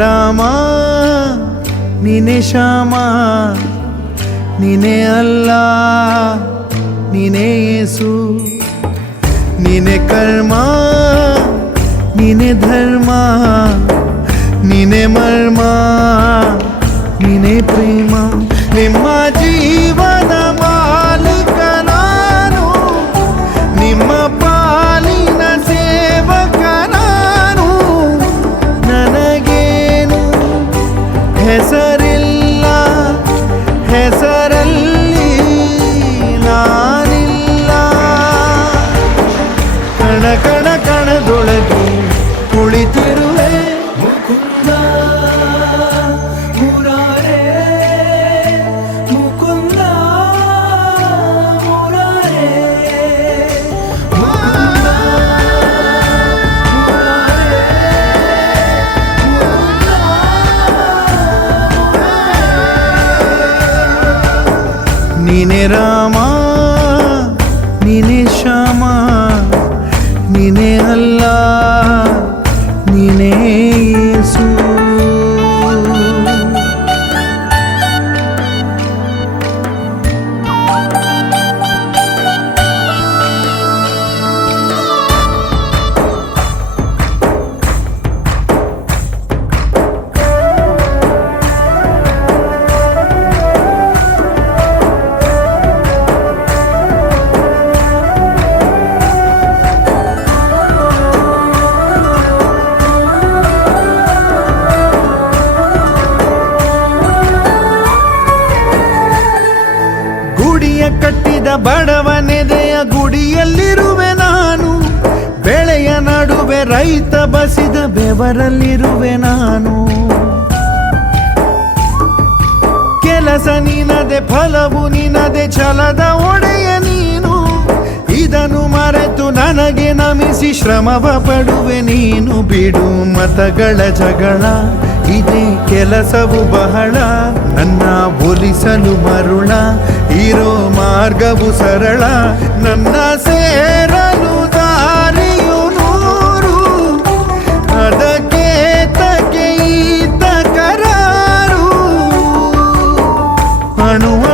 ರಾಮ ನೀನೆ ಶ್ಯಾಮ, ನೀನೆ ಅಲ್ಲ ನೀನೆ ಯೇಸು, ನೀನೆ ಕರ್ಮ ನೀನೆ ಧರ್ಮ, ನೀನೆ ಮರ್ಮ ನೀನೆ ಪ್ರೇಮ. ನಿಮ್ಮ ಜೀವನ ಮಾಲೀಕ ನಾನು, ನಿಮ್ಮ ಪಾಲಿನ ಸೇವಕ ನಾನು. ನನಗೇನು ಹೆಸರಿಲ್ಲ, ಹೆಸರಲ್ಲಿ ನಾನಿಲ್ಲ. ಕಣ ಕಣ ಕಣದೊಳಗೆ ಕುಳಿತಿರುವೆ ಮುಕುಂದ ಮುರಾರೇ, ಮುಕುಂದ ಮುರಾರೇ, ಮುಕುಂದ ಮುರಾರೇ, ಮುಕುಂದ. ನೀನೆ ರಾಮ ನೀನೆ ಶ್ಯಾಮ, ನೀನೆ ಅಲ್ಲ ನೀನೇ ಯೇಸು. ಗುಡಿಯ ಕಟ್ಟಿದ ಬಡವನೆದೆಯ ಗುಡಿಯಲ್ಲಿರುವೆ ನಾನು, ಬೆಳೆಯ ನಡುವೆ ರೈತ ಬಸಿದ ಬೆವರಲ್ಲಿರುವೆ ನಾನು. ಕೆಲಸ ನಿನದೆ ಫಲವು ನಿನದೆ ಛಲದ ಒಡೆಯ ನೀನು, ಇದನ್ನು ಮರೆತು ನನಗೆ ನಮಿಸಿ ಶ್ರಮವ ಪಡುವೆ ನೀನು. ಬಿಡು ಮತಗಳ ಜಗಳ, ಇದೇ ಕೆಲಸವು ಬಹಳ, ನನ್ನ ಒಲಿಸಲು ಮರುಳ, ಇರೋ ಮಾರ್ಗವು ಸರಳ. ನನ್ನ ಸೇರಲು ದಾರಿಯು ನೂರು, ಅದಕ್ಕೆ ತಕೆ ಈತ ಕರಾರು. ಅಣುವ